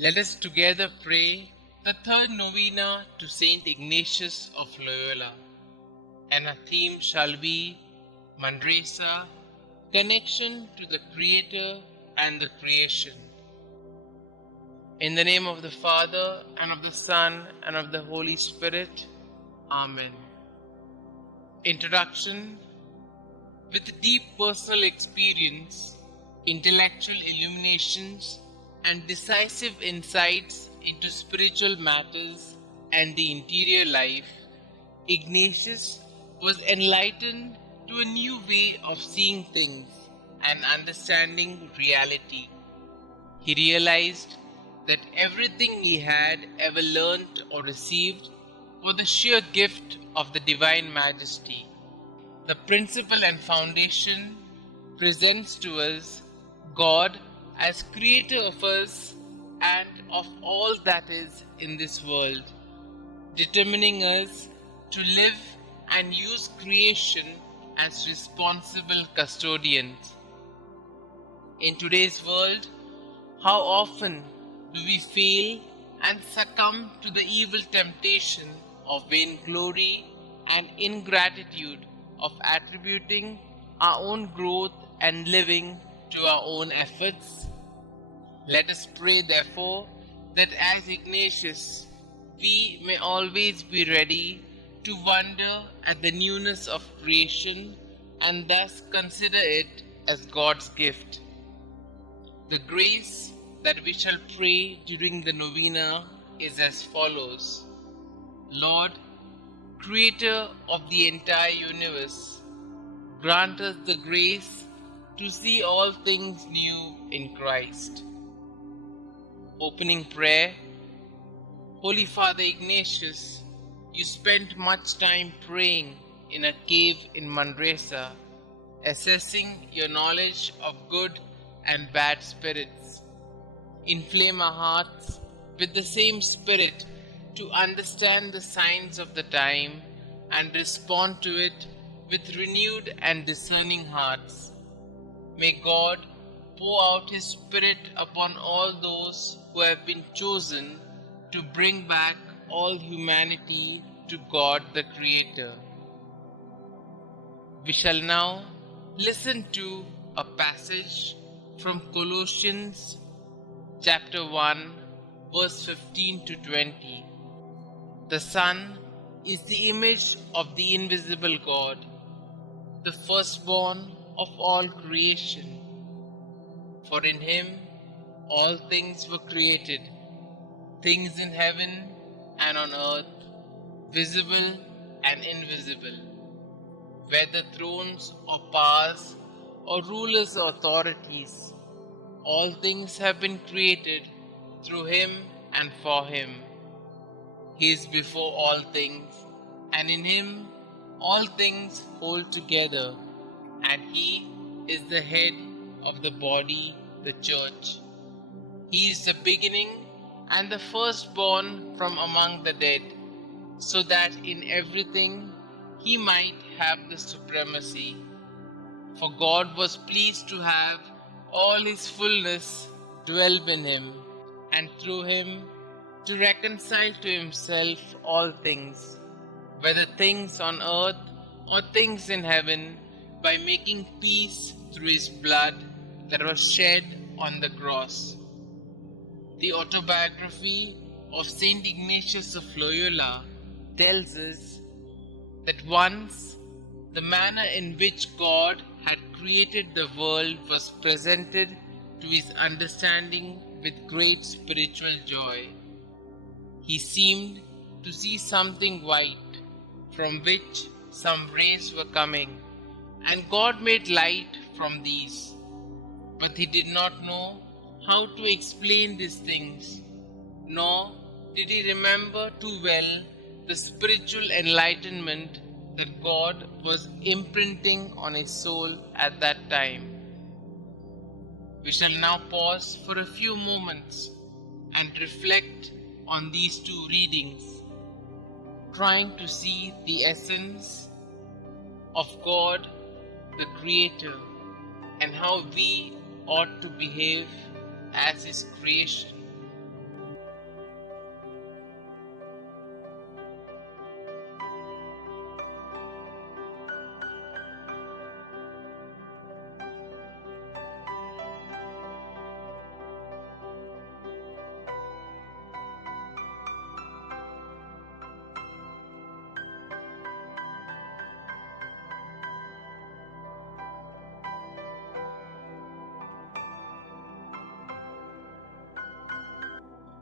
Let us together pray the third novena to St Ignatius of Loyola, and our theme shall be Manresa, connection to the Creator and the creation. In the name of the Father, and of the Son, and of the Holy Spirit. Amen. Introduction. With deep personal experience, intellectual illuminations, and decisive insights into spiritual matters and the interior life, Ignatius was enlightened to a new way of seeing things and understanding reality. He realized that everything he had ever learnt or received was the sheer gift of the Divine Majesty. The principle and foundation presents to us God as creator of us and of all that is in this world, determining us to live and use creation as responsible custodians. In today's world, how often do we fail and succumb to the evil temptation of vainglory and ingratitude of attributing our own growth and living to our own efforts? Let us pray, therefore, that as Ignatius, we may always be ready to wonder at the newness of creation and thus consider it as God's gift. The grace that we shall pray during the novena is as follows. Lord, Creator of the entire universe, grant us the grace to see all things new in Christ. Opening prayer. Holy Father Ignatius, you spent much time praying in a cave in Manresa, assessing your knowledge of good and bad spirits. Inflame our hearts with the same spirit to understand the signs of the time and respond to it with renewed and discerning hearts. May God pour out His Spirit upon all those who have been chosen to bring back all humanity to God the Creator. We shall now listen to a passage from Colossians chapter 1, verse 15 to 20. The Son is the image of the invisible God, the firstborn of all creation. For in Him all things were created, things in heaven and on earth, visible and invisible, whether thrones or powers or rulers or authorities. All things have been created through Him and for Him. He is before all things, and in Him all things hold together, and He is the head of the body, the Church. He is the beginning and the firstborn from among the dead, so that in everything He might have the supremacy. For God was pleased to have all His fullness dwell in Him, and through Him to reconcile to Himself all things, whether things on earth or things in heaven, by making peace through His blood that was shed on the cross. The autobiography of St Ignatius of Loyola tells us that once the manner in which God had created the world was presented to his understanding with great spiritual joy. He seemed to see something white, from which some rays were coming, and God made light from these. But he did not know how to explain these things, nor did he remember too well the spiritual enlightenment that God was imprinting on his soul at that time. We shall now pause for a few moments and reflect on these two readings, trying to see the essence of God, the Creator, and how we ought to behave as His creation.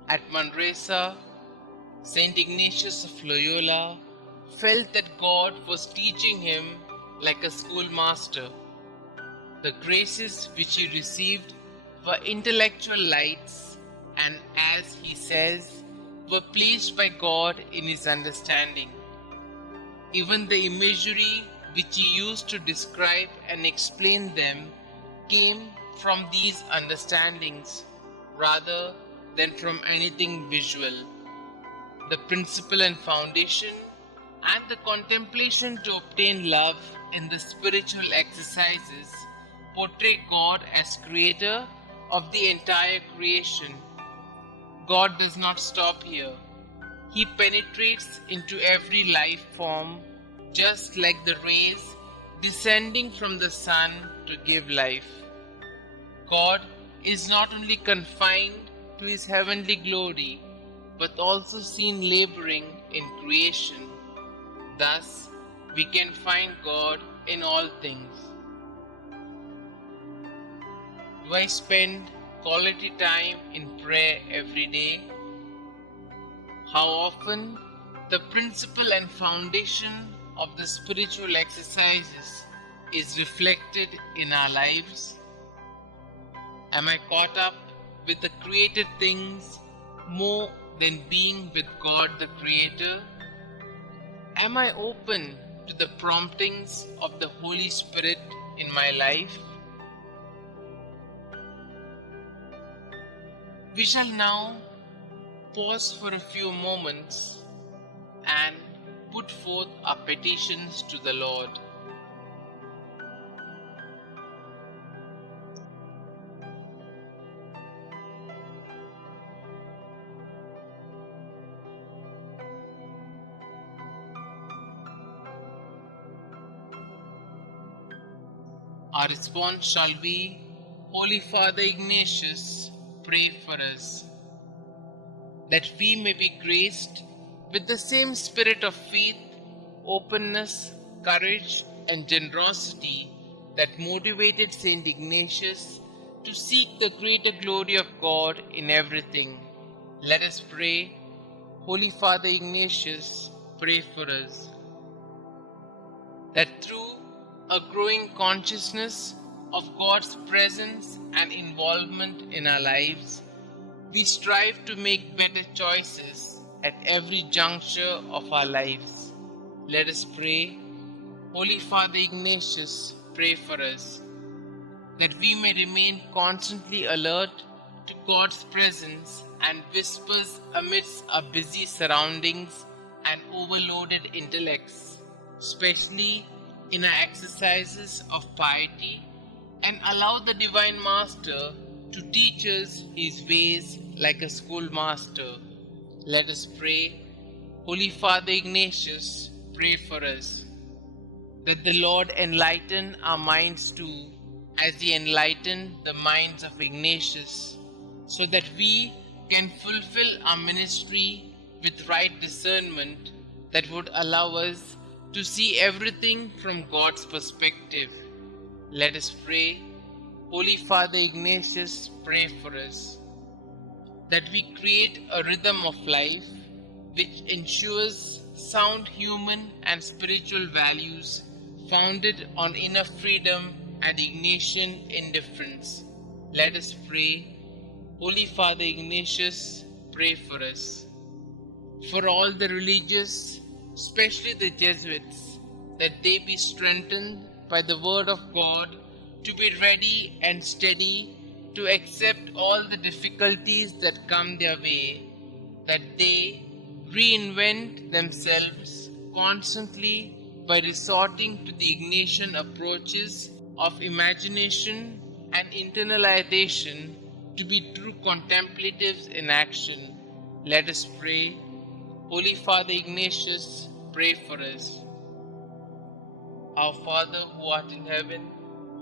At Manresa, St Ignatius of Loyola felt that God was teaching him like a schoolmaster. The graces which he received were intellectual lights, and as he says, were placed by God in his understanding. Even the imagery which he used to describe and explain them came from these understandings rather than from anything visual. The principle and foundation and the contemplation to obtain love in the spiritual exercises portray God as creator of the entire creation. God does not stop here. He penetrates into every life form, just like the rays descending from the sun to give life. God is not only confined to his heavenly glory, but also seen laboring in creation. Thus, we can find God in all things. Do I spend quality time in prayer every day? How often the principle and foundation of the spiritual exercises is reflected in our lives? Am I caught up with the created things more than being with God the Creator? Am I open to the promptings of the Holy Spirit in my life? We shall now pause for a few moments and put forth our petitions to the Lord. Our response shall be, Holy Father Ignatius, pray for us, that we may be graced with the same spirit of faith, openness, courage, and generosity that motivated St Ignatius to seek the greater glory of God in everything. Let us pray. Holy Father Ignatius, pray for us, that through a growing consciousness of God's presence and involvement in our lives, we strive to make better choices at every juncture of our lives. Let us pray. Holy Father Ignatius, pray for us, that we may remain constantly alert to God's presence and whispers amidst our busy surroundings and overloaded intellects, especially in our exercises of piety, and allow the Divine Master to teach us his ways like a schoolmaster. Let us pray. Holy Father Ignatius, pray for us, that the Lord enlighten our minds too, as he enlightened the minds of Ignatius, so that we can fulfill our ministry with right discernment that would allow us to see everything from God's perspective. Let us pray. Holy Father Ignatius, pray for us, that we create a rhythm of life which ensures sound human and spiritual values founded on inner freedom and Ignatian indifference. Let us pray. Holy Father Ignatius, pray for us. For all the religious, especially the Jesuits, that they be strengthened by the word of God to be ready and steady to accept all the difficulties that come their way, that they reinvent themselves constantly by resorting to the Ignatian approaches of imagination and internalization to be true contemplatives in action. Let us pray. Holy Father Ignatius, pray for us. Our Father who art in heaven,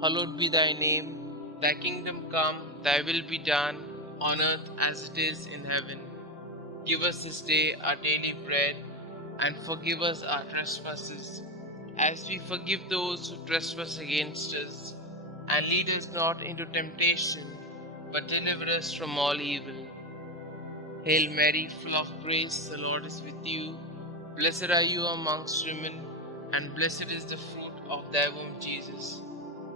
hallowed be thy name. Thy kingdom come, thy will be done, on earth as it is in heaven. Give us this day our daily bread, and forgive us our trespasses, as we forgive those who trespass against us. And lead us not into temptation, but deliver us from all evil. Hail Mary, full of grace, the Lord is with you. Blessed are you amongst women, and blessed is the fruit of thy womb, Jesus.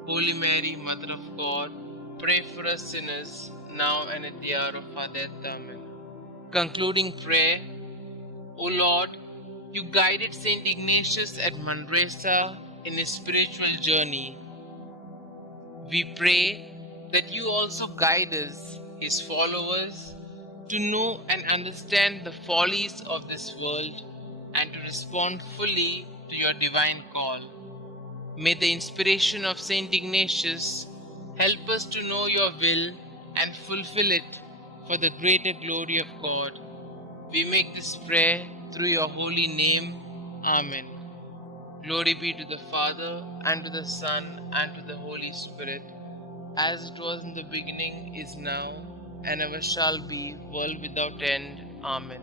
Holy Mary, Mother of God, pray for us sinners, now and at the hour of our death. Amen. Concluding prayer. O Lord, you guided St Ignatius at Manresa in his spiritual journey. We pray that you also guide us, his followers, to know and understand the follies of this world and to respond fully to your divine call. May the inspiration of St Ignatius help us to know your will and fulfill it for the greater glory of God. We make this prayer through your holy name. Amen. Glory be to the Father, and to the Son, and to the Holy Spirit, as it was in the beginning, is now, and ever shall be, world without end. Amen.